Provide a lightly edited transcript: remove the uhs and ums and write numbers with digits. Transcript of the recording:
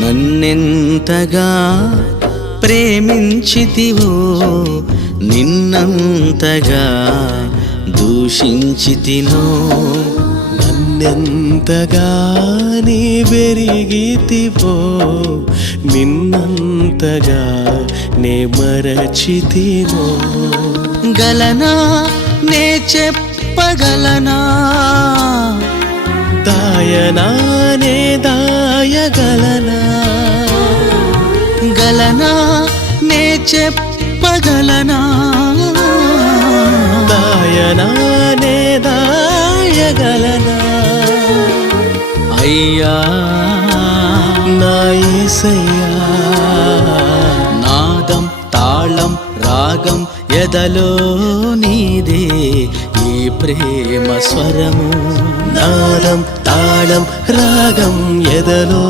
నన్నెంతగా ప్రేమించితివో నిన్నంతగా దూషించితినో నన్నెంతగా నీ వెరిగితివో నిన్నంతగా నే మరచితినో గలనా నే చెప్పగలనా దాయనా నే దాయగలనా గలనా నే చెప్పగలనా దాయనా నే దాయగలనా అయ్యా నా యేసయ్యా నాదం తాళం రాగం ఎదలో నీదే ఈ ప్రేమ స్వరము నాదం తాళం రాగం ఎదలో